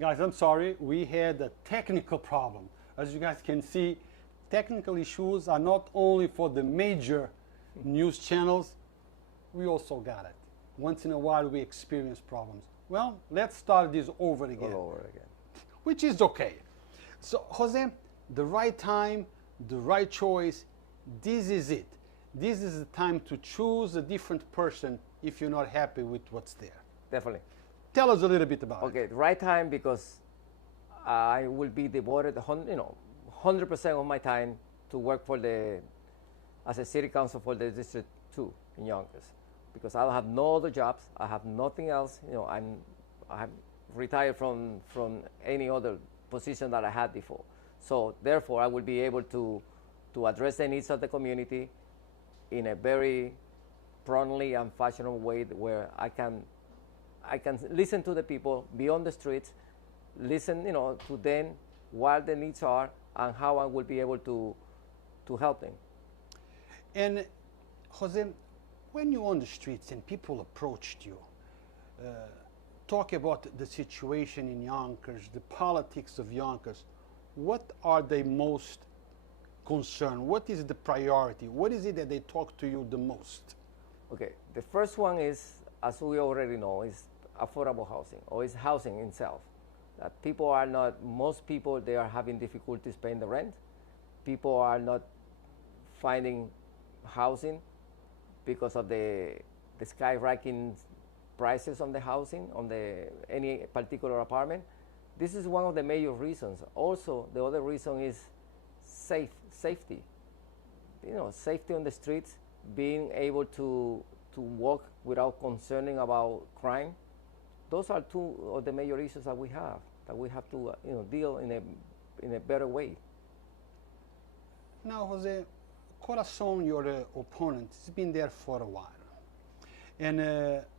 Guys, I'm sorry, we had a technical problem. As you guys can see, technical issues are not only for the major news channels, we also got it. Once in a while, we experience problems. Well, let's start this over again. All over again. Which is okay. So, Jose, the right time, the right choice, this is it. This is the time to choose a different person if you're not happy with what's there. Definitely. Tell us a little bit about it. Okay, the right time because I will be devoted, 100% of my time to work for as a city council for the District 2 in Yonkers, because I have no other jobs. I have nothing else. I'm retired from any other position that I had before. So therefore, I will be able to address the needs of the community in a very promptly and fashionable way where I can listen to the people, be on the streets, listen, to them what the needs are and how I will be able to help them. And Jose, when you're on the streets and people approached you, talk about the situation in Yonkers, the politics of Yonkers, what are they most concerned? What is the priority? What is it that they talk to you the most? Okay, the first one is, as we already know, is affordable housing, or is housing itself. That most people, they are having difficulties paying the rent. People are not finding housing because of the skyrocketing prices on the housing, on any particular apartment. This is one of the major reasons. Also, the other reason is safety. Safety on the streets, being able to walk without concerning about crime. Those are two of the major issues that we have to deal in a better way. Now, Jose, Corazon, your opponent, has been there for a while. And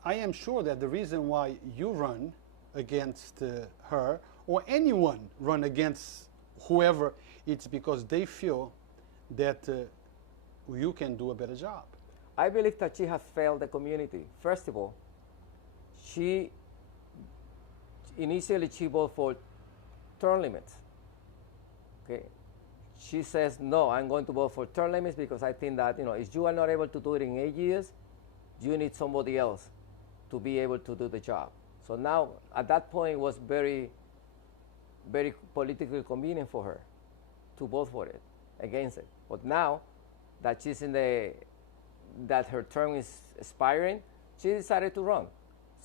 I am sure that the reason why you run against her, or anyone run against whoever, it's because they feel that you can do a better job. I believe that she has failed the community. First of all, initially she voted for term limits. Okay, she says, no, I'm going to vote for term limits because I think that if you are not able to do it in 8 years, you need somebody else to be able to do the job. So now, at that point, it was very, very politically convenient for her to vote for it, against it. But now that she's that her term is expiring, she decided to run.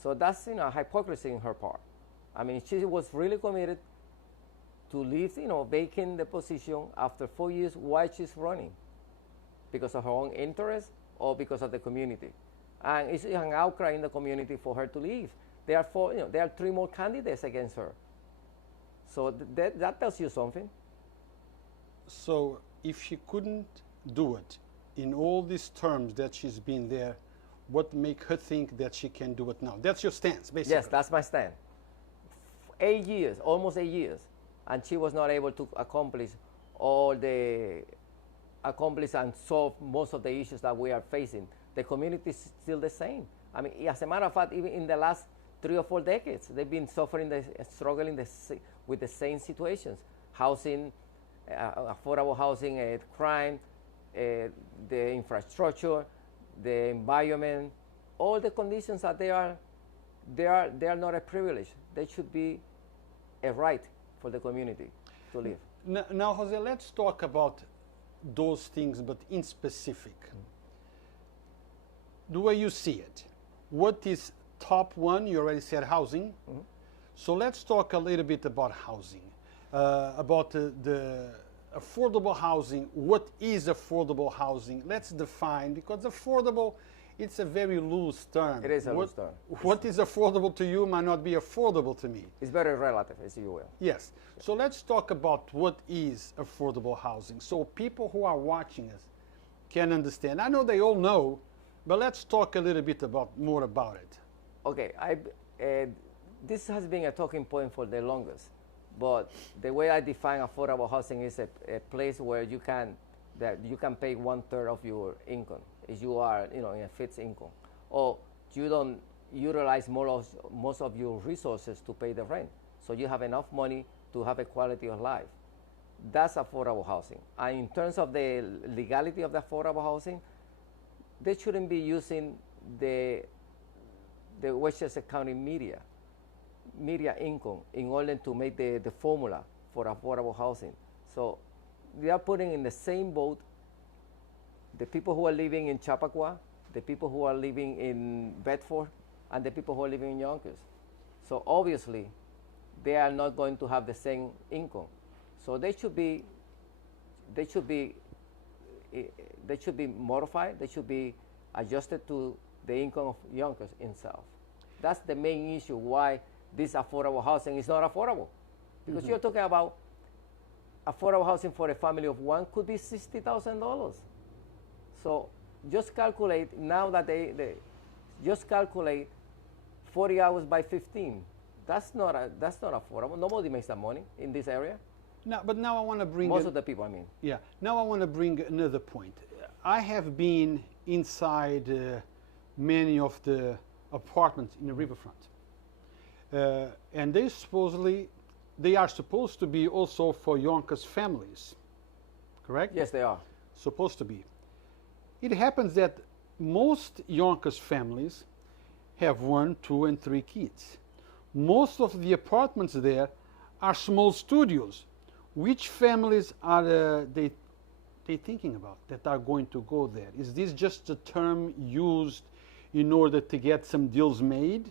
So that's hypocrisy in her part. I mean, she was really committed to leave, vacant the position after 4 years while she's running, because of her own interest or because of the community. And it's an outcry in the community for her to leave. There are 3 more candidates against her. So that tells you something. So if she couldn't do it in all these terms that she's been there, what make her think that she can do it now? That's your stance, basically. Yes, that's my stand. 8 years, almost 8 years, and she was not able to accomplish and solve most of the issues that we are facing. The community is still the same. I mean, as a matter of fact, even in the last 3 or 4 decades, they've been struggling with the same situations: housing, affordable housing, crime, the infrastructure, the environment, all the conditions that they are not a privilege. They should be a right for the community to live. Now, Jose, let's talk about those things, but in specific. The way you see it, what is top one? You already said housing. Mm-hmm. So let's talk a little bit about housing, about the affordable housing. What is affordable housing? Let's define, because affordable, it's a very loose term. It is a loose term. What is affordable to you might not be affordable to me. It's very relative, as you will. Yes. So let's talk about what is affordable housing, so people who are watching us can understand. I know they all know, but let's talk a little bit more about it. Okay, this has been a talking point for the longest, but the way I define affordable housing is a place where you can pay 1/3 of your income if you are in a fixed income, or you don't utilize most of your resources to pay the rent. so you have enough money to have a quality of life. That's affordable housing. And in terms of the legality of the affordable housing, they shouldn't be using the Westchester County media income in order to make the formula for affordable housing. So they are putting in the same boat the people who are living in Chappaqua, the people who are living in Bedford, and the people who are living in Yonkers. So obviously, they are not going to have the same income. So they should be modified. They should be adjusted to the income of Yonkers itself. That's the main issue why this affordable housing is not affordable. Because you're talking about affordable housing for a family of one could be $60,000. So just calculate now that they just calculate 40 hours by 15. That's not affordable. Nobody makes that money in this area. No, but now I want to bring most of the people. I mean. Yeah. Now I want to bring another point. I have been inside many of the apartments in the riverfront, and they are supposed to be also for Yonkers families, correct? Yes, they are. Supposed to be. It happens that most Yonkers families have 1, 2, and 3 kids. Most of the apartments there are small studios. Which families are they thinking about that are going to go there? Is this just a term used in order to get some deals made,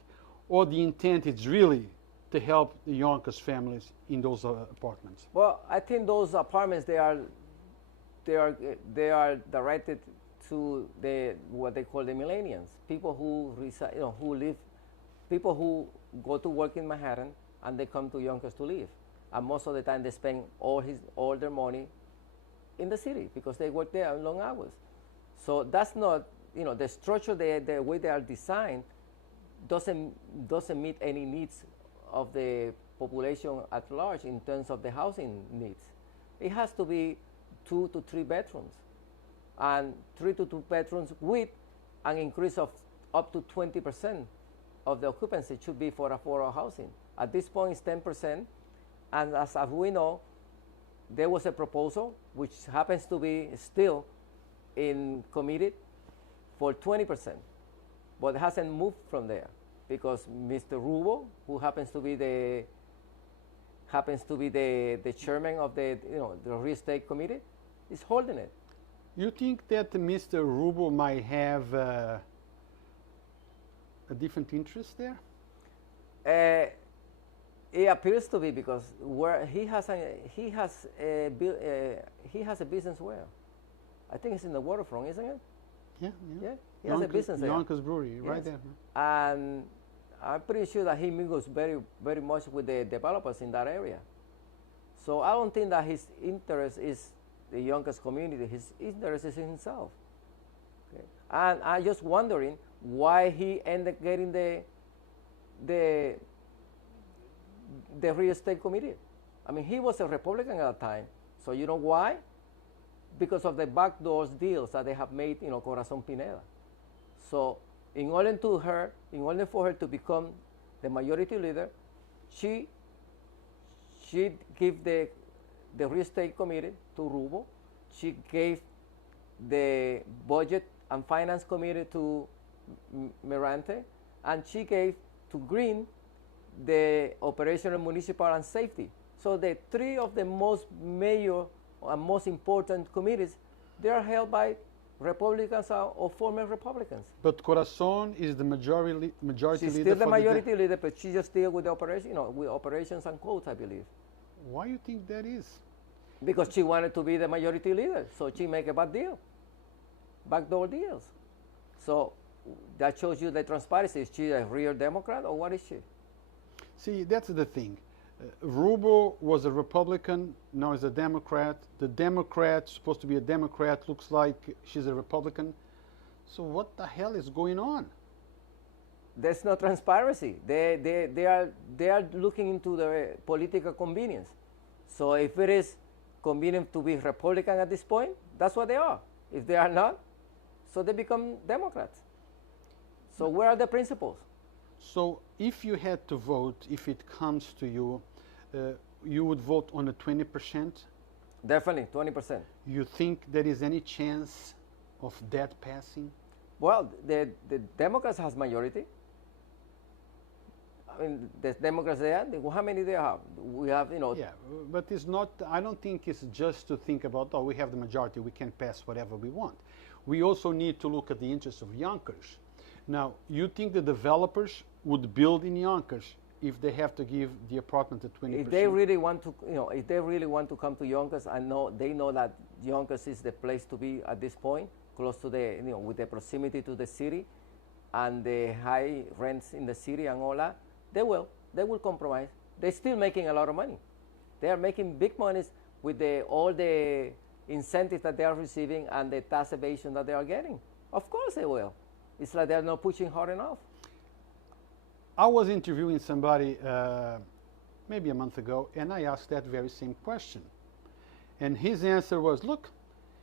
or the intent is really to help the Yonkers families in those apartments? Well, I think those apartments they are directed to what they call the millennials, people who reside, who live, people who go to work in Manhattan and they come to Yonkers to live, and most of the time they spend all their money in the city because they work there long hours. So that's not, the structure, the way they are designed doesn't meet any needs of the population at large in terms of the housing needs. It has to be 2 to 3 bedrooms, and 3 to 2 bedrooms with an increase of up to 20% of the occupancy should be for affordable housing. At this point, it's 10%, and as we know, there was a proposal which happens to be still in committee for 20%, but it hasn't moved from there because Mr. Rubo, who happens to be the chairman of the real estate committee, is holding it. You think that Mr. Rubo might have a different interest there? It appears to be because where he has a business where? I think it's in the waterfront, isn't it? Yeah. He has a business there. Yonkers Brewery, right there. And I'm pretty sure that he mingles very, very much with the developers in that area. So I don't think that his interest is the Yonkers community. His interest is in himself. Okay. And I'm just wondering why he ended up getting the real estate committee. I mean, he was a Republican at the time. So you know why? Because of the backdoor deals that they have made, Corazon Pineda. So in order for her to become the majority leader, she gave the real estate committee to Rubo. She gave the budget and finance committee to Mirante, and she gave to Green the operational, municipal, and safety. So the 3 of the most major and most important committees, they are held by Republicans or former Republicans. But Corazon is the majority leader. She's still the majority leader, but she just deals with the operation, with operations and codes, I believe. Why do you think that is? Because she wanted to be the majority leader, so she make a bad deal, backdoor deals. So that shows you the transparency. Is she a real Democrat or what is she? See, that's the thing. Rubo was a Republican, now is a Democrat. The Democrat, supposed to be a Democrat, looks like she's a Republican. So what the hell is going on? There's no transparency. They are looking into the political convenience. So if it is convenient to be Republican at this point, that's what they are. If they are not, so they become Democrats. So where are the principles? So if you had to vote, if it comes to you, you would vote on the 20%? Definitely, 20%. You think there is any chance of that passing? Well, the Democrats has majority. I mean, the Democrats there, how many they have? We have, Yeah, but it's not, I don't think it's just to think about, oh, we have the majority, we can pass whatever we want. We also need to look at the interests of Yonkers. Now, you think the developers would build in Yonkers if they have to give the apartment at 20%? If they really want to, if they really want to come to Yonkers, they know that Yonkers is the place to be at this point, close to the, with the proximity to the city and the high rents in the city and all that, they will compromise. They're still making a lot of money. They are making big monies with all the incentives that they are receiving and the tax evasion that they are getting. Of course they will. It's like they're not pushing hard enough. I was interviewing somebody maybe a month ago, and I asked that very same question. And his answer was, look,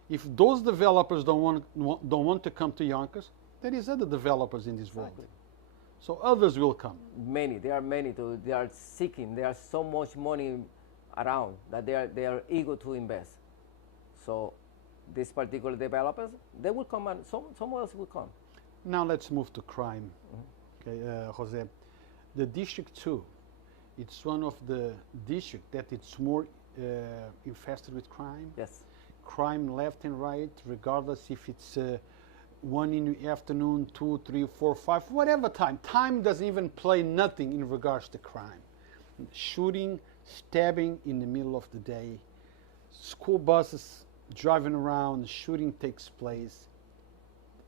if those developers don't want to come to Yonkers, there is other developers in this world. So others will come. Many, there are many. They are seeking. There is so much money around that they are eager to invest. So these particular developers, they will come, and someone else will come. Now let's move to crime. Okay, Jose. The District 2, it's one of the districts that it's more infested with crime. Yes. Crime left and right, regardless if it's 1 in the afternoon, 2, 3, 4, 5, whatever time. Time doesn't even play nothing in regards to crime. Shooting, stabbing in the middle of the day, school buses driving around, shooting takes place.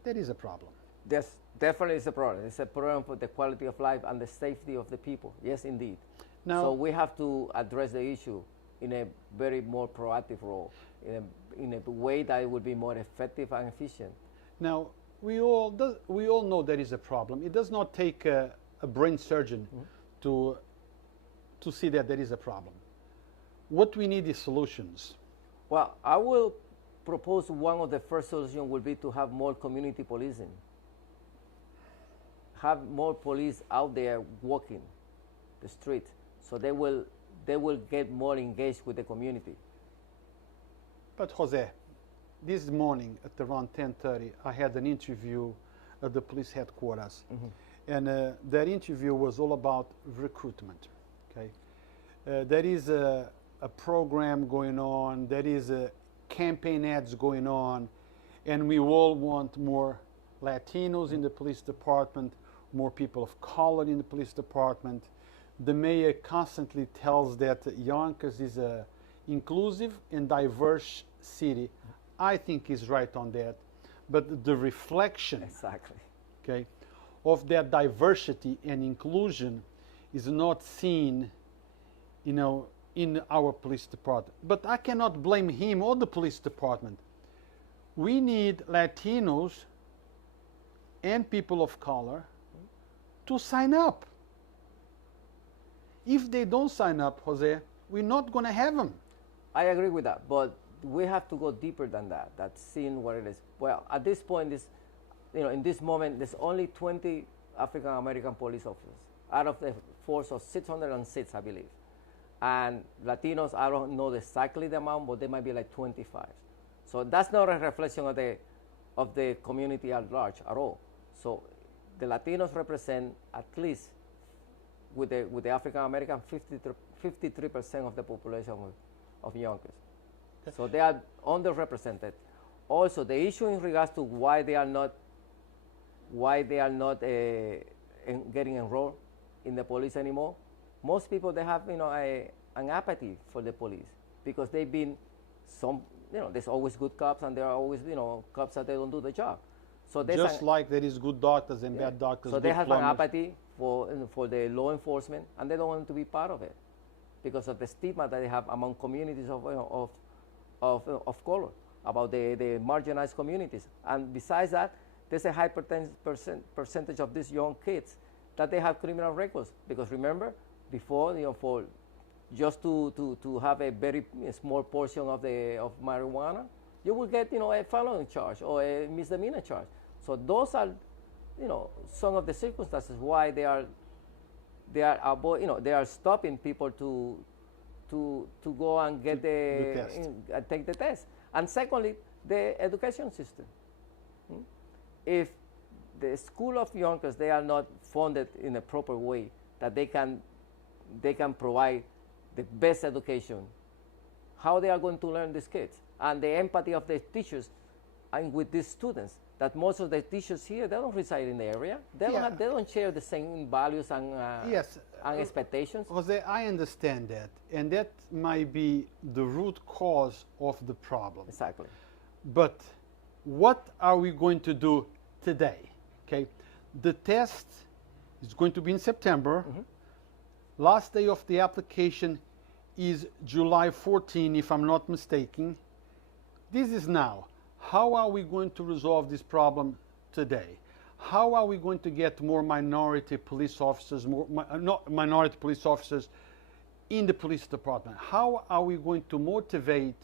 That is a problem. Yes, definitely is a problem. It's a problem for the quality of life and the safety of the people. Yes, indeed. Now, so we have to address the issue in a very more proactive role, in a way that it would be more effective and efficient. Now, we all know there is a problem. It does not take a brain surgeon to see that there is a problem. What we need is solutions. Well, I will propose one of the first solutions would be to have more community policing. Have more police out there walking the street, so they will get more engaged with the community. But Jose, this morning at around 10:30, I had an interview at the police headquarters, and that interview was all about recruitment. Okay, there is a program going on, there is a campaign ads going on, and we all want more Latinos in the police department, more people of color in the police department. The mayor constantly tells that Yonkers is a inclusive and diverse city. I think he's right on that. But the reflection okay, of that diversity and inclusion is not seen, in our police department. But I cannot blame him or the police department. We need Latinos and people of color to sign up. If they don't sign up, Jose, we're not going to have them. I agree with that, but we have to go deeper than that. That's seeing what it is. Well, at this point, in this moment, there's only 20 African American police officers out of the force of 606, I believe. And Latinos, I don't know exactly the amount, but they might be like 25. So that's not a reflection of the community at large at all. So the Latinos represent at least, with the African American, 53% of the population of Yonkers. Okay. So they are underrepresented. Also, the issue in regards to why they are not getting enrolled in the police anymore. Most people, they have an apathy for the police because they've been there's always good cops and there are always cops that they don't do the job. So just like there is good doctors and bad doctors. So they have an apathy for the law enforcement, and they don't want to be part of it because of the stigma that they have among communities of color, about the marginalized communities. And besides that, there's a high percentage of these young kids that they have criminal records. Because remember, before, for just to have a very small portion of marijuana, you will get a felony charge or a misdemeanor charge. So those are some of the circumstances why they are they are stopping people to go and get the test. take the test. And secondly, the education system. If the School of Yonkers, they are not funded in a proper way that they can provide the best education, how they are going to learn these kids? And the empathy of the teachers and with these students, that most of the teachers here, they don't reside in the area. They don't share the same values and Yes. and expectations. Jose, I understand that, and that might be the root cause of the problem. Exactly. But what are we going to do today? Okay, the test is going to be in September. Last day of the application is July 14, if I'm not mistaken. This is now. How are we going to resolve this problem today? How are we going to get more minority police officers, minority police officers in the police department? How are we going to motivate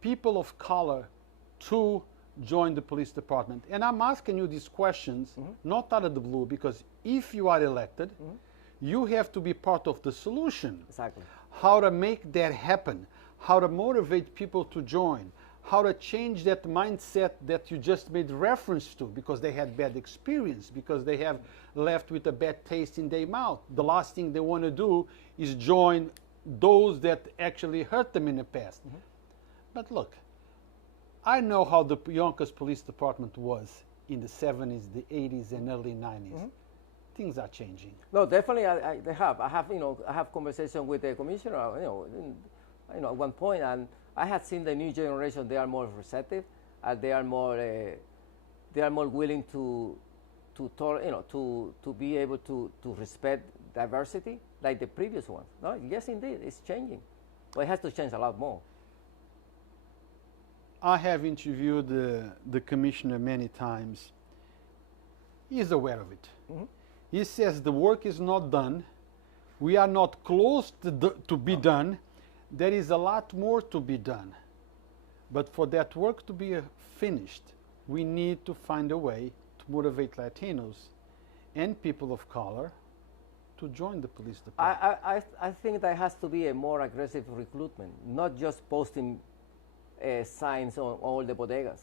people of color to join the police department? And I'm asking you these questions not out of the blue, because if you are elected, you have to be part of the solution. Exactly. How to make that happen, how to motivate people to join, how to change that mindset that you just made reference to, because they had bad experience, because they have left with a bad taste in their mouth. The last thing they want to do is join those that actually hurt them in the past. But look, I know how the Yonkers Police Department was in the 70s, the 80s, and early 90s. Things are changing. No, definitely, they have. I have conversation with the commissioner, at one point, and I had seen the new generation. They are more receptive, and they are more willing to be able to respect diversity like the previous ones. No, yes, indeed, it's changing. But it has to change a lot more. I have interviewed the commissioner many times. He is aware of it. He says the work is not done. We are not close to be done. There is a lot more to be done. But for that work to be finished, we need to find a way to motivate Latinos and people of color to join the police department. I think there has to be a more aggressive recruitment, not just posting signs on all the bodegas.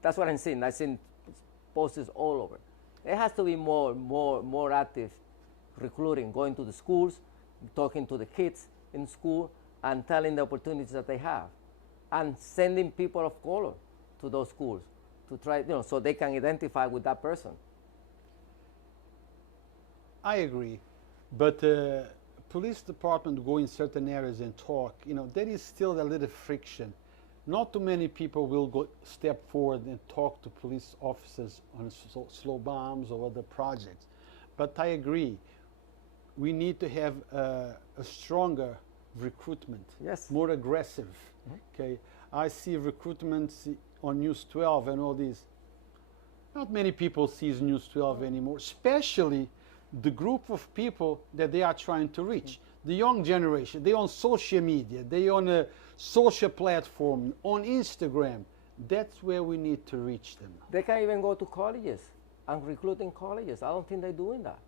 That's what I'm seeing. I've seen posters all over. It has to be more active recruiting, going to the schools, talking to the kids in school, and telling the opportunities that they have, and sending people of color to those schools to try, so they can identify with that person. I agree, but police department go in certain areas and talk. There is still a little friction. Not too many people will step forward and talk to police officers on slow bombs or other projects. But I agree, we need to have a stronger recruitment, yes, more aggressive. Okay, I see recruitments on News 12 and all these. Not many people see News 12 anymore, especially the group of people that they are trying to reach. The young generation, they on social media, they on a social platform, on Instagram. That's where we need to reach them. They can even go to colleges and recruit in colleges. I don't think they're doing that.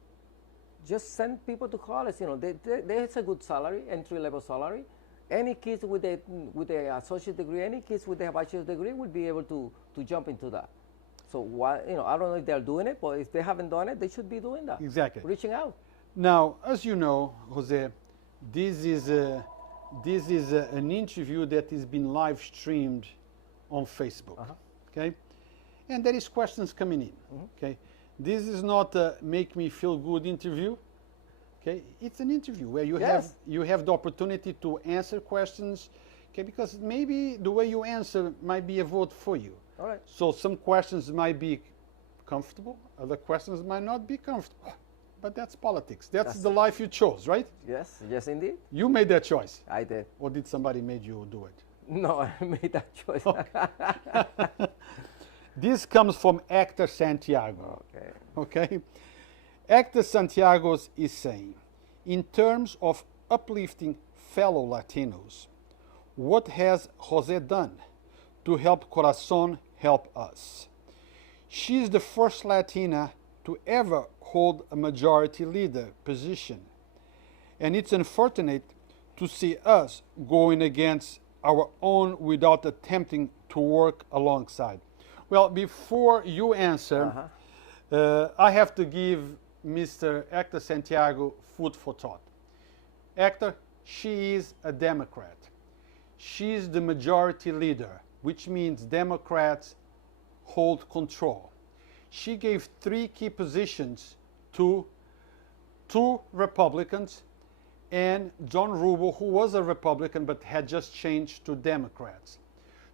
Just send people to college. There's a good salary, entry-level salary. Any kids with a associate degree, any kids with a bachelor's degree will be able to jump into that. So why, I don't know if they're doing it, but if they haven't done it, they should be doing that. Exactly. Reaching out. Now, as you know, Jose, this is an interview that has been live streamed on Facebook. Okay, and there is questions coming in. Okay, this is not a make me feel good interview. Okay, it's an interview where you have the opportunity to answer questions. Okay, because maybe the way you answer might be a vote for you. All right. So some questions might be comfortable, other questions might not be comfortable. But that's politics. That's the life you chose, right? Yes, yes, indeed. You made that choice. I did. Or did somebody made you do it? No, I made that choice. Okay. This comes from Hector Santiago. Okay. Hector Santiago is saying, in terms of uplifting fellow Latinos, what has Jose done to help Corazon help us? She's the first Latina to ever hold a majority leader position. And it's unfortunate to see us going against our own without attempting to work alongside. Well, before you answer, I have to give Mr. Hector Santiago food for thought. Hector, she is a Democrat. She's the majority leader, which means Democrats hold control. She gave 3 key positions to 2 Republicans and John Rubel, who was a Republican but had just changed to Democrats.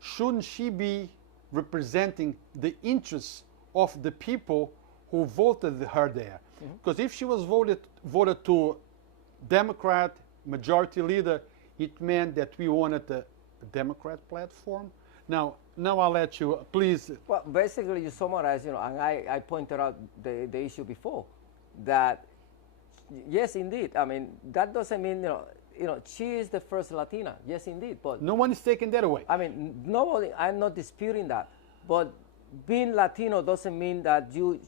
Shouldn't she be representing the interests of the people who voted her there? Because if she was voted to Democrat majority leader, it meant that we wanted a Democrat platform. Now I'll let you, please. Well, basically, you summarize, and I pointed out the issue before, that yes, indeed. I mean, that doesn't mean, she is the first Latina. Yes, indeed. But no one is taking that away. I mean, nobody, I'm not disputing that. But being Latino doesn't mean that you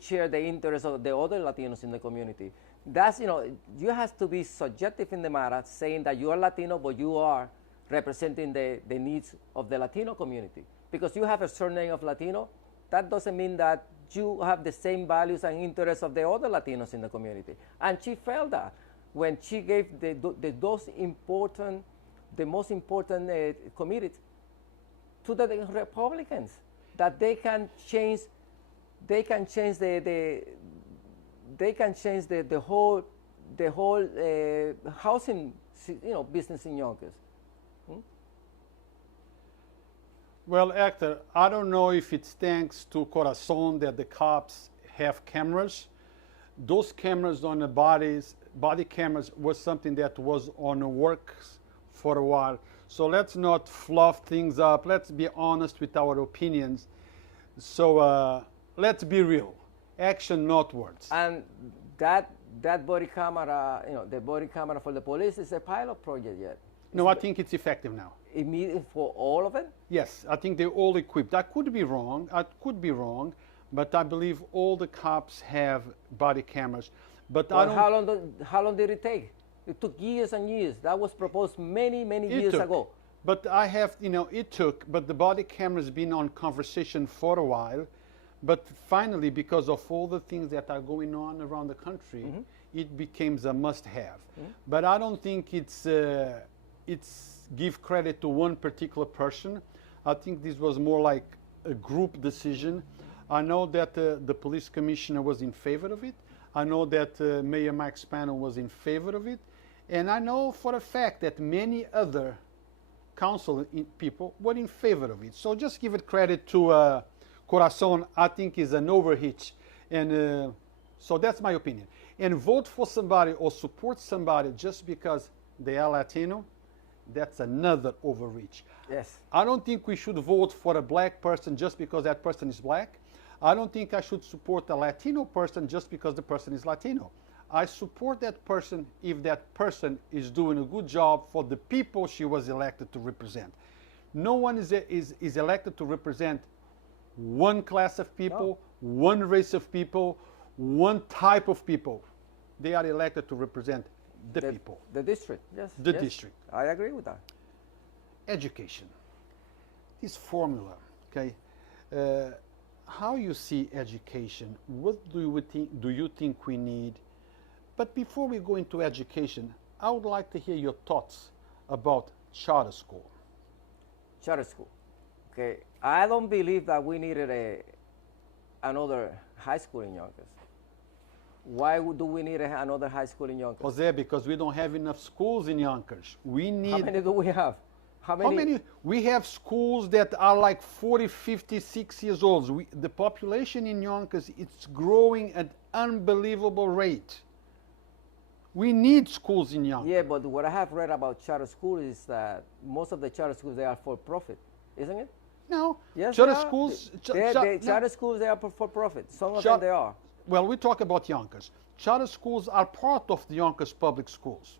share the interests of the other Latinos in the community. That's, you have to be subjective in the matter, saying that you are Latino, but you are representing the needs of the Latino community. Because you have a surname of Latino, that doesn't mean that you have the same values and interests of the other Latinos in the community. And she felt that when she gave the most important committees to the Republicans, that they can change the whole housing business in Yonkers. Well, Hector, I don't know if it's thanks to Corazon that the cops have cameras. Those cameras on the body cameras was something that was on the works for a while. So let's not fluff things up. Let's be honest with our opinions. So let's be real. Action, not words. And that body camera, the body camera for the police is a pilot project yet. No, I think it's effective now. Immediate for all of it? Yes, I think they're all equipped. I could be wrong, but I believe all the cops have body cameras. But well, how long did it take? It took years and years. That was proposed many years ago. But I have, it took, but the body camera's been on conversation for a while. But finally, because of all the things that are going on around the country, it becomes a must-have. But I don't think it's give credit to one particular person. I think this was more like a group decision. I know that the police commissioner was in favor of it. I know that Mayor Mike Spano was in favor of it. And I know for a fact that many other council people were in favor of it. So just give it credit to Corazon, I think is an overreach. And so that's my opinion. And vote for somebody or support somebody just because they are Latino, that's another overreach. Yes. I don't think we should vote for a black person just because that person is black. I don't think I should support a Latino person just because the person is Latino. I support that person if that person is doing a good job for the people she was elected to represent. No one is elected to represent one class of people, one race of people, one type of people. They are elected to represent the people. The district, yes. The district. I agree with that. Education. This formula, okay? How you see education? What do you think we need? But before we go into education, I would like to hear your thoughts about charter school. Charter school. Okay, I don't believe that we needed another high school in Yonkers. Why do we need another high school in Yonkers? Jose, because we don't have enough schools in Yonkers. We need. How many do we have? How many? We have schools that are like 40, 50, 60 years old. The population in Yonkers, it's growing at unbelievable rate. We need schools in Yonkers. Yeah, but what I have read about charter schools is that most of the charter schools, they are for profit, isn't it? No. Yes, charter schools. Charter schools, they are for profit. Some of them they are. Well, we talk about Yonkers. Charter schools are part of the Yonkers public schools.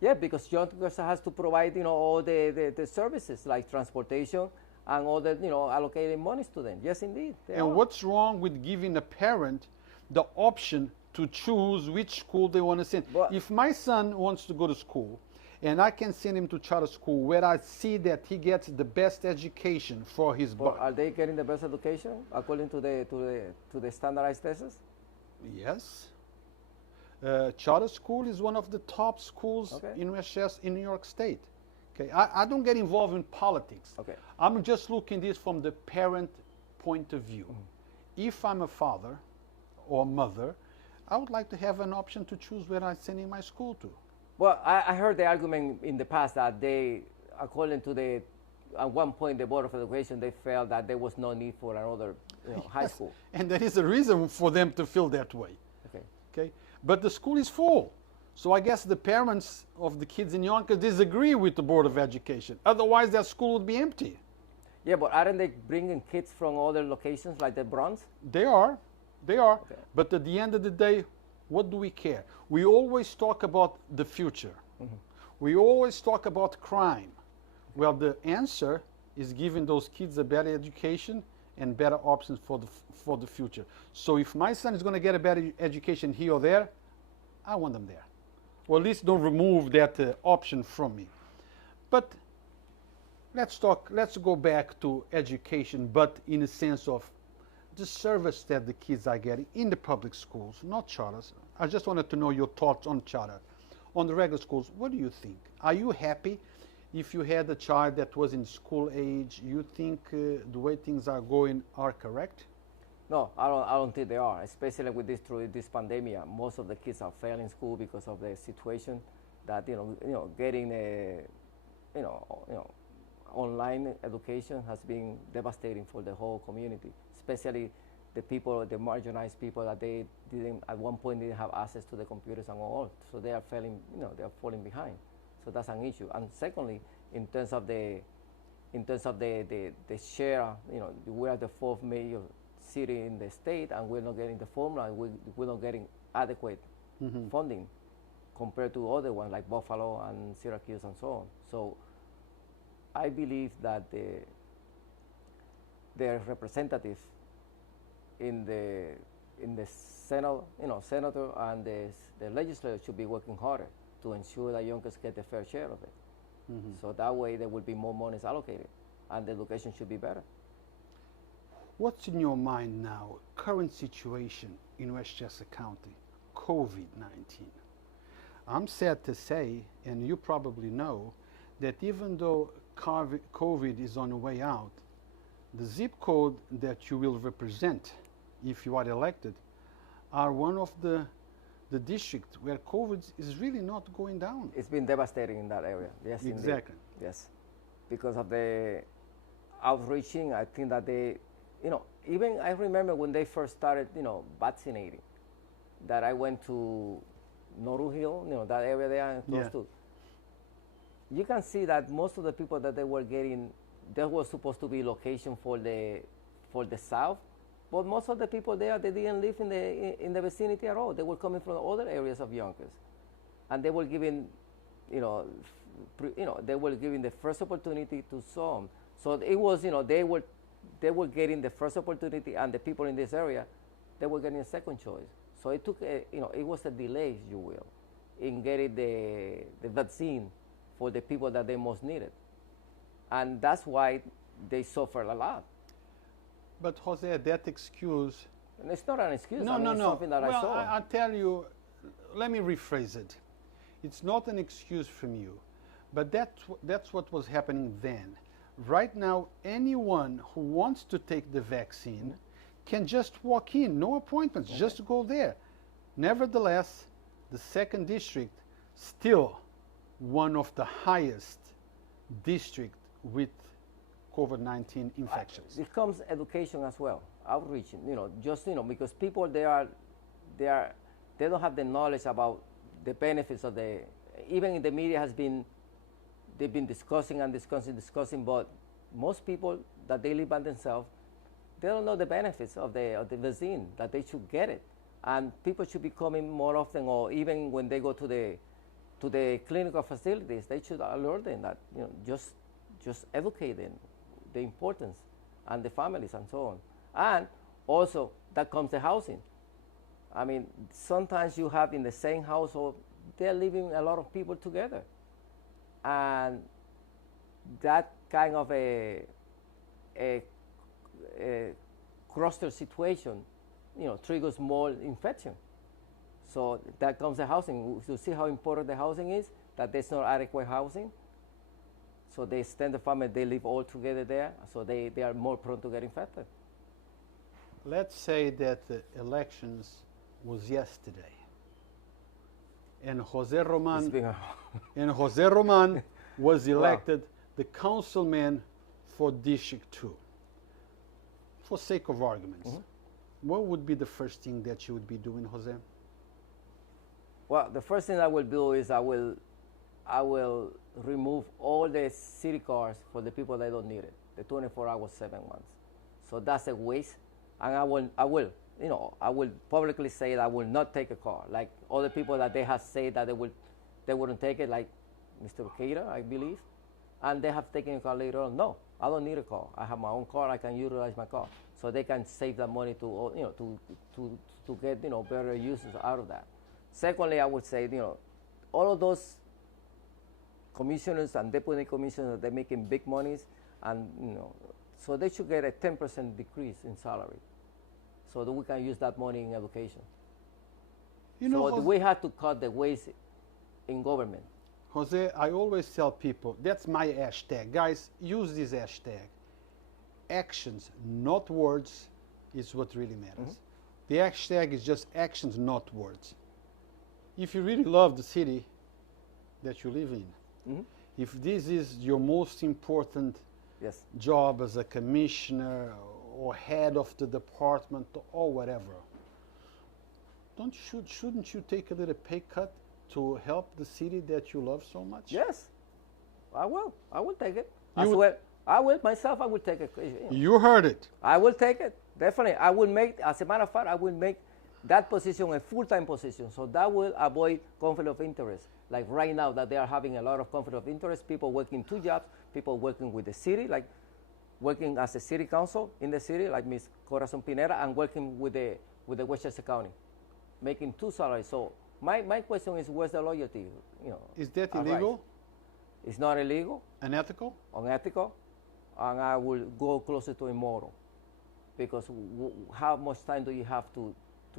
Yeah, because Yonkers has to provide, all the services like transportation and other, allocating monies to them. Yes, indeed. And what's wrong with giving a parent the option to choose which school they want to send? But if my son wants to go to school, and I can send him to charter school where I see that he gets the best education for his but are they getting the best education according to the standardized tests? Yes. Charter school is one of the top schools in Westchester, in New York State. Okay, I don't get involved in politics. Okay. I'm just looking this from the parent point of view. If I'm a father or mother, I would like to have an option to choose where I send in my school to. Well, I heard the argument in the past that they, according to at one point, the Board of Education, they felt that there was no need for another high school. And there is a reason for them to feel that way. Okay. But the school is full. So I guess the parents of the kids in Yonkers disagree with the Board of Education. Otherwise, that school would be empty. Yeah, but aren't they bringing kids from other locations like the Bronx? They are. Okay. But at the end of the day, what do we care? We always talk about the future. We always talk about crime. Well, the answer is giving those kids a better education and better options for the future. So if my son is going to get a better education here or there, I want them there. Or at least don't remove that option from me. But let's go back to education, but in a sense of the service that the kids are getting in the public schools, not charters. I just wanted to know your thoughts on charter. On the regular schools, what do you think? Are you happy if you had a child that was in school age? You think the way things are going are correct? No, I don't think they are, especially with through this pandemic. Most of the kids are failing school because of the situation that getting online education has been devastating for the whole community, especially the marginalized people that they didn't at one point didn't have access to the computers and all, so they are failing, they are falling behind. So that's an issue. And secondly, in terms of the share, we are the fourth major city in the state, and we're not getting the formula, and we're not getting adequate funding compared to other ones like Buffalo and Syracuse and so on. So I believe that their representative in the Senate, senator and the legislature should be working harder to ensure that Yonkers get a fair share of it. So that way there will be more monies allocated, and the education should be better. What's in your mind now, current situation in Westchester County, COVID-19? I'm sad to say, and you probably know, that even though COVID is on the way out, the zip code that you will represent if you are elected are one of the districts where COVID is really not going down. It's been devastating in that area. Yes, exactly. Indeed. Yes, because of the outreaching. I think that they, even I remember when they first started, vaccinating, that I went to Noru Hill, that area there close to. You can see that most of the people that they were getting, there was supposed to be location for the south, but most of the people there, they didn't live in the vicinity at all. They were coming from other areas of Yonkers, and they were given, they were given the first opportunity to some. So it was, they were getting the first opportunity, and the people in this area, they were getting a second choice. So it took, it was a delay, if you will, in getting the vaccine for the people that they most needed. And that's why they suffered a lot. But Jose, that excuse... And it's not an excuse. No. It's something that I saw. I tell you, let me rephrase it. It's not an excuse from you, but that's what was happening then. Right now, anyone who wants to take the vaccine can just walk in, no appointments, just go there. Nevertheless, the second district, still one of the highest districts with COVID-19 infections. It comes education as well, outreaching, because people they don't have the knowledge about the benefits of even in the media they've been discussing, but most people that they live by themselves, they don't know the benefits of the vaccine, that they should get it. And people should be coming more often, or even when they go to the clinical facilities, they should alert them that, just educate them the importance and the families and so on. And also that comes the housing. I mean, sometimes you have in the same household, they're living a lot of people together. And that kind of a cluster situation, triggers more infection. So that comes the housing. You see how important the housing is, that there's not adequate housing. So the extended family, they live all together there, so they are more prone to get infected. Let's say that the elections was yesterday, and Jose Roman was elected the councilman for District 2. For sake of arguments, what would be the first thing that you would be doing, Jose? Well, the first thing I will do is I will remove all the city cars for the people that don't need it, the 24/7 ones. So that's a waste, and I will publicly say that I will not take a car. Like other people that they have said that they wouldn't take it, like Mr. Keita, I believe, and they have taken a car later on. No, I don't need a car. I have my own car. I can utilize my car, so they can save that money to get better uses out of that. Secondly, I would say all of those commissioners and deputy commissioners, they're making big monies, and so they should get a 10% decrease in salary, so that we can use that money in education. So we have to cut the waste in government. Jose, I always tell people, that's my hashtag. Guys, use this hashtag. Actions, not words, is what really matters. The hashtag is just actions, not words. If you really love the city that you live in, if this is your most important job as a commissioner or head of the department or whatever, shouldn't you take a little pay cut to help the city that you love so much? Yes, I will. I will take it. I will myself. I will take it. You heard it. I will take it. Definitely. I will make, as a matter of fact, I will make that position a full-time position. So that will avoid conflict of interest. Like right now that they are having a lot of conflict of interest, people working 2 jobs, people working with the city, like working as a city council in the city, like Ms. Corazon Pineda, and working with the Westchester County, making 2 salaries. So my question is, where's the loyalty? Is that illegal? It's not illegal. Unethical? Unethical, and I will go closer to immoral, because how much time do you have to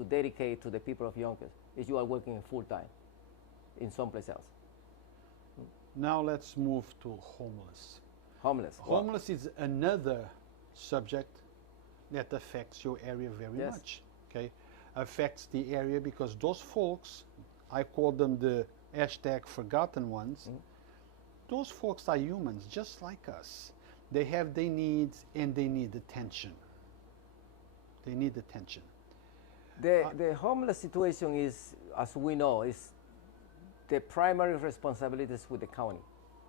dedicate to the people of Yonkers if you are working full time in someplace else? Now let's move to homeless. Homeless is another subject that affects your area very much. Okay, affects the area because those folks, I call them the hashtag forgotten ones. Those folks are humans just like us. They have their needs and they need attention. They need attention. The homeless situation is, as we know, is the primary responsibilities with the county.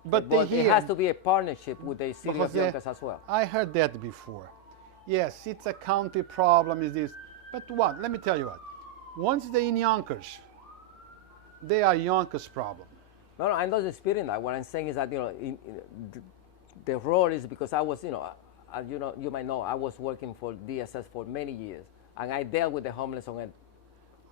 But it has to be a partnership with the city of Yonkers as well. I heard that before. Yes, it's a county problem, is this. But what? Let me tell you what. Once they're in Yonkers, they are Yonkers' problem. No, I'm not disputing that. What I'm saying is that the role is because I was, as you might know, I was working for DSS for many years, and I dealt with the homeless on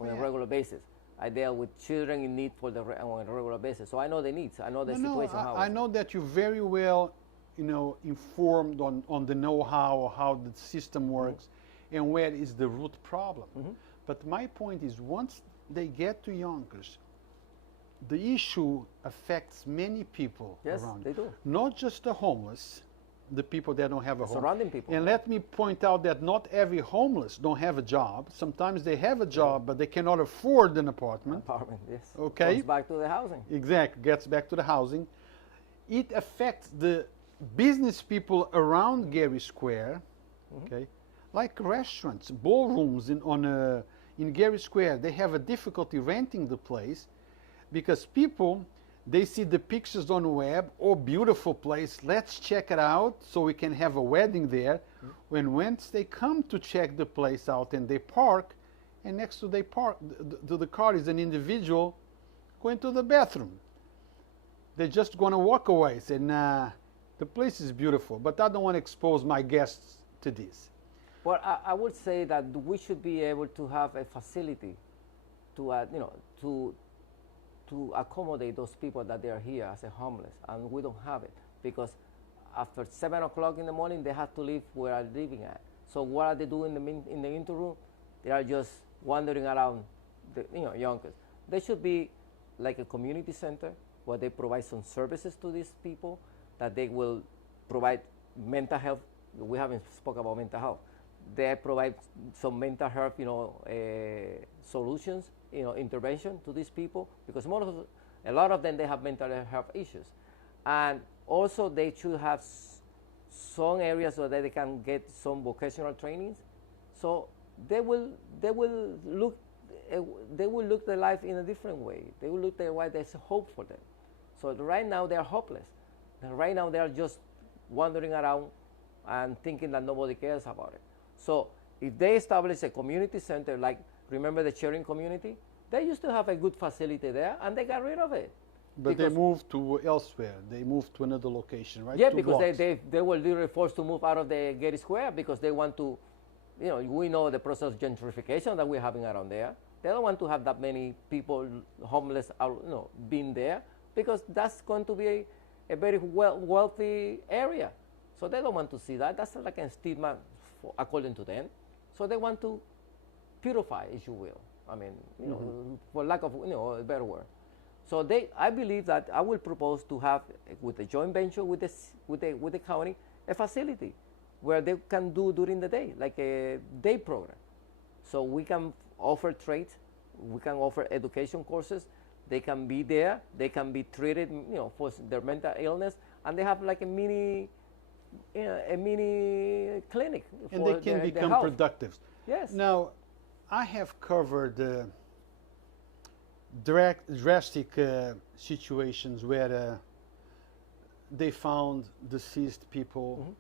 a regular basis. I dealt with children in need on a regular basis, so I know the needs. I know the situation. I know that you're very well, informed on the know-how or how the system works, and where is the root problem. But my point is, once they get to Yonkers, the issue affects many people around. They do. Not just the homeless, the people that don't have a home. Surrounding people. And let me point out that not every homeless don't have a job. Sometimes they have a job, but they cannot afford an apartment. Yes. Okay. Goes back to the housing. Exactly. Gets back to the housing. It affects the business people around Gary Square. Okay. Like restaurants, ballrooms in Gary Square. They have a difficulty renting the place because people, they see the pictures on the web. Oh, beautiful place. Let's check it out so we can have a wedding there. When once they come to check the place out and they park, and next to the car is an individual going to the bathroom. They're just going to walk away. Say, nah, The place is beautiful, but I don't want to expose my guests to this. Well, I would say that we should be able to have a facility to, to accommodate those people that they are here as a homeless, and we don't have it because after 7 o'clock in the morning they have to leave where I'm living at. So what are they doing in the interim? They are just wandering around the Yonkers. There should be like a community center where they provide some services to these people, that they will provide mental health. We haven't spoken about mental health. They provide some mental health, solutions, intervention to these people, because a lot of them, they have mental health issues. And also they should have some areas where they can get some vocational trainings. So they will look their life in a different way. They will look their life, there's hope for them. So right now they are hopeless. And right now they are just wandering around and thinking that nobody cares about it. So if they establish a community center, like remember the sharing community, they used to have a good facility there and they got rid of it. But they moved to elsewhere. They moved to another location, right? Yeah, because they were literally forced to move out of the Getty Square because they want to, we know the process of gentrification that we're having around there. They don't want to have that many people homeless, being there, because that's going to be a very wealthy area. So they don't want to see that. That's like a stigma according to them. So they want to purify, if you will. I mean, for lack of a better word. So I believe that I will propose to have, with a joint venture with the county, a facility where they can do during the day, like a day program. So we can offer trades, we can offer education courses. They can be there, they can be treated, for their mental illness, and they have like a mini clinic. And they can become productive. Yes. Now, I have covered drastic situations where they found deceased people.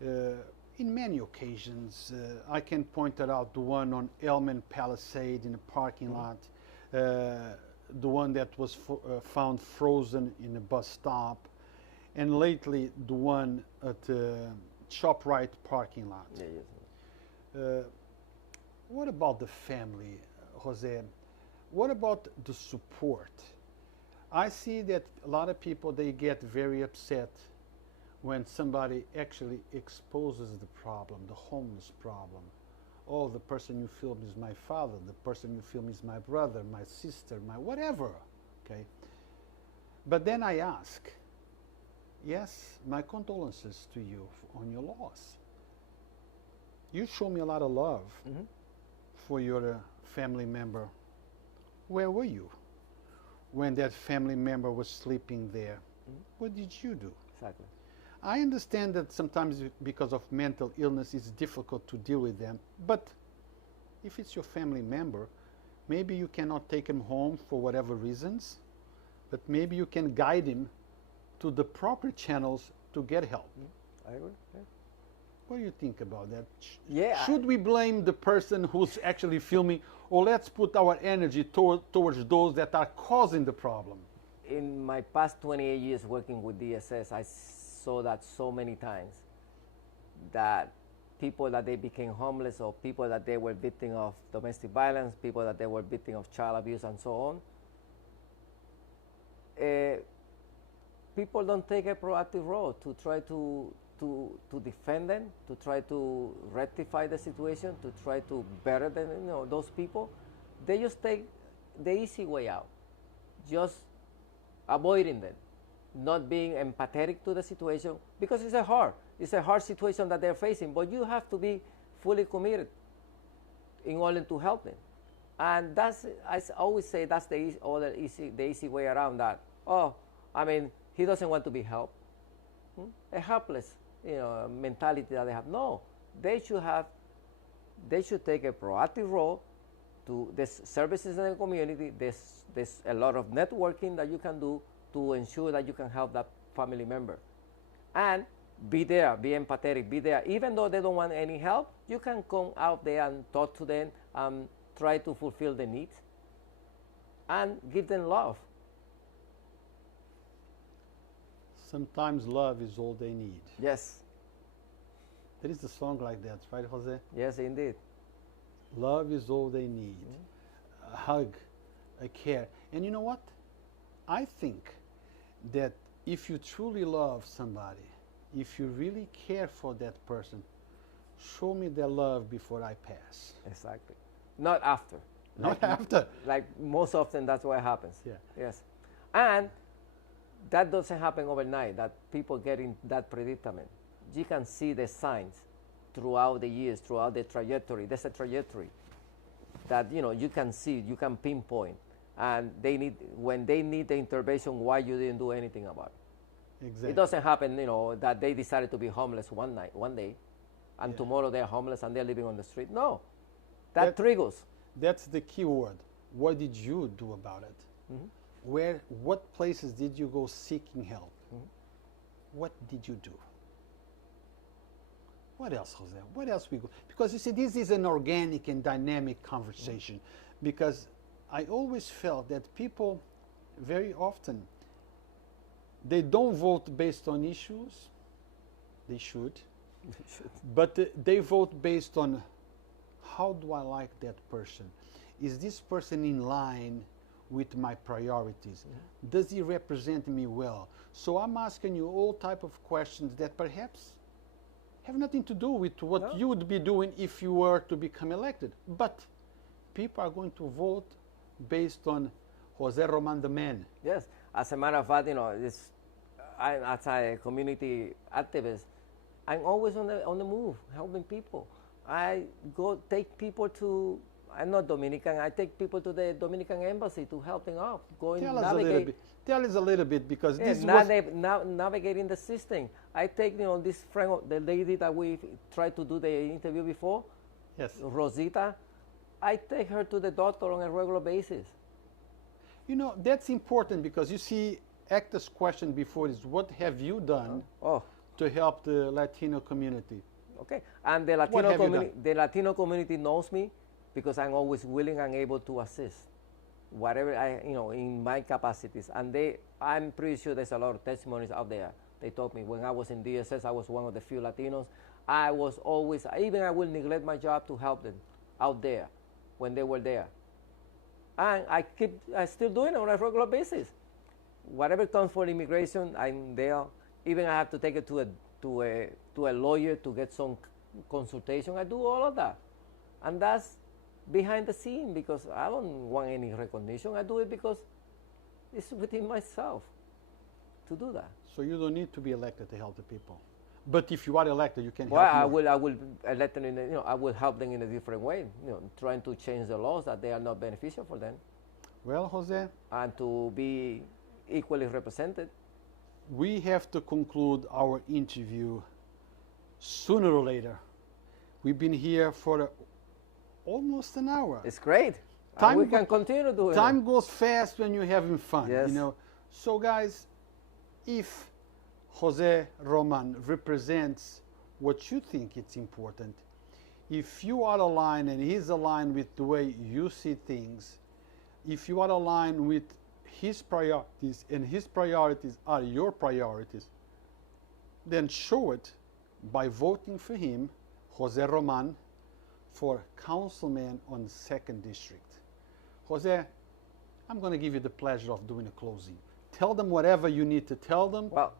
In many occasions, I can point out the one on Elman Palisade in the parking lot, the one that was found frozen in a bus stop, and lately the one at the ShopRite parking lot. Yeah, yes. What about the family, Jose? What about the support? I see that a lot of people, they get very upset when somebody actually exposes the problem, the homeless problem. Oh, the person you film is my father, the person you film is my brother, my sister, my whatever, okay? But then I ask, yes, my condolences to you on your loss. You show me a lot of love for your family member. Where were you when that family member was sleeping there? What did you do? Exactly. I understand that sometimes because of mental illness it's difficult to deal with them, but if it's your family member, maybe you cannot take him home for whatever reasons, but maybe you can guide him to the proper channels to get help. I agree. Yeah. What do you think about that? Should we blame the person who's actually filming, or let's put our energy towards those that are causing the problem? In my past 28 years working with DSS, I saw that so many times, that people that they became homeless, or people that they were victims of domestic violence, people that they were victims of child abuse and so on, people don't take a proactive role to try to defend them, to try to rectify the situation, to try to better them, those people. They just take the easy way out, just avoiding them, not being empathetic to the situation, because it's a hard situation that they're facing, but you have to be fully committed in order to help them. And that's, I always say, that's the easy way around that. Oh, I mean, he doesn't want to be helped. A helpless, mentality that they have. No, they should take a proactive role to the services in the community. There's a lot of networking that you can do to ensure that you can help that family member. And be there, be empathetic, be there. Even though they don't want any help, you can come out there and talk to them, try to fulfill the needs, and give them love. Sometimes love is all they need. Yes. There is a song like that, right, Jose? Yes, indeed. Love is all they need. A hug, a care. And you know what? I think that if you truly love somebody, if you really care for that person, show me their love before I pass. Exactly. Not after. Not after. Like most often, that's what happens. Yeah. Yes. And that doesn't happen overnight, that people get in that predicament. You can see the signs throughout the years, throughout the trajectory. There's a trajectory that you can see, you can pinpoint. And when they need the intervention, why you didn't do anything about it. Exactly. It doesn't happen, that they decided to be homeless one day, and tomorrow they're homeless and they're living on the street. No, that triggers. That's the key word. What did you do about it? Mm-hmm. What places did you go seeking help? Mm-hmm. What did you do? What else, Jose? What else we go? Because you see, this is an organic and dynamic conversation. Mm-hmm. Because I always felt that people, very often, they don't vote based on issues. They should. But they vote based on, how do I like that person? Is this person in line with my priorities? Mm-hmm. Does he represent me well? So I'm asking you all type of questions that perhaps have nothing to do with what you would be doing if you were to become elected. But people are going to vote based on Jose Roman the man. Yes. As a matter of fact, as a community activist, I'm always on the move, helping people. I go take people to, I'm not Dominican, I take people to the Dominican embassy to help them out. Tell us a little bit, because this navigating the system. I take, this friend, the lady that we tried to do the interview before, yes, Rosita, I take her to the doctor on a regular basis. That's important, because you see, Acta's question before is, what have you done to help the Latino community? Okay, and the Latino community knows me because I'm always willing and able to assist, whatever in my capacities. And I'm pretty sure there's a lot of testimonies out there. They told me when I was in DSS, I was one of the few Latinos. I was always, I will neglect my job to help them out there when they were there. And I still doing it on a regular basis. Whatever comes for immigration, I'm there. Even I have to take it to a lawyer to get some consultation. I do all of that. And that's behind the scene, because I don't want any recognition. I do it because it's within myself to do that. So you don't need to be elected to help the people. But if you are elected, you can help them. I will elect them I will help them in a different way, trying to change the laws that they are not beneficial for them. Well, Jose, and to be equally represented. We have to conclude our interview sooner or later. We've been here for almost an hour. It's great. We can continue doing it. Time goes fast when you're having fun. Yes. So guys, if Jose Roman represents what you think it's important, if you are aligned and he's aligned with the way you see things, if you are aligned with his priorities and his priorities are your priorities, then show it by voting for him, Jose Roman, for councilman on 2nd District. Jose, I'm going to give you the pleasure of doing a closing. Tell them whatever you need to tell them. Well,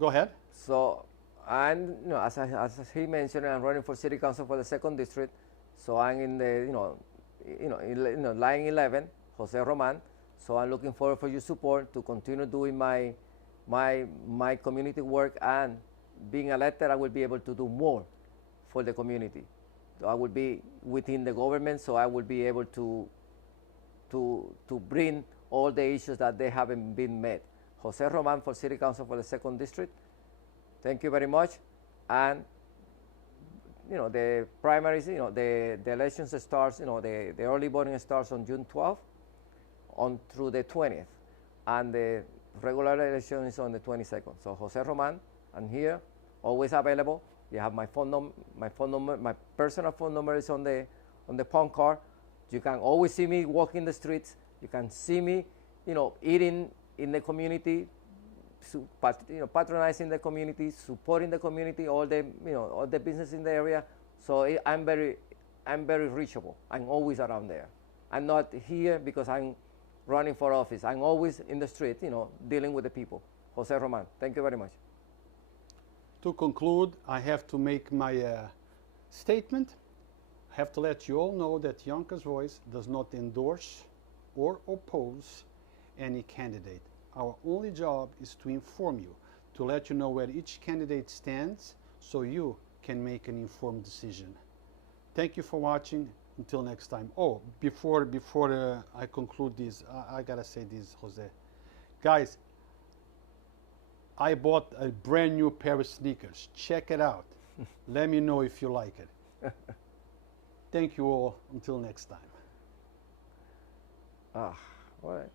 go ahead. So, I'm, as he mentioned, I'm running for city council for the 2nd District. So I'm in the, line 11, Jose Roman. So I'm looking forward for your support to continue doing my community work, and being elected, I will be able to do more for the community. So I will be within the government, so I will be able to bring all the issues that they haven't been met. Jose Roman for City Council for the 2nd District. Thank you very much. And the primaries, the elections starts, the early voting starts on June 12th on through the 20th, and the regular election is on the 22nd. So Jose Roman, I'm here, always available. You have my phone number, my personal phone number is on the phone card. You can always see me walking the streets. You can see me, eating in the community, patronizing the community, supporting the community, all the business in the area. So I'm very reachable. I'm always around there. I'm not here because I'm running for office. I'm always in the street, dealing with the people. Jose Roman, thank you very much. To conclude, I have to make my statement. I have to let you all know that Yonkers Voice does not endorse or oppose any candidate. Our only job is to inform you, to let you know where each candidate stands so you can make an informed decision. Thank you for watching. Until next time. Oh, before I conclude this, I gotta say this, Jose. Guys, I bought a brand new pair of sneakers. Check it out. Let me know if you like it. Thank you all. Until next time. All right.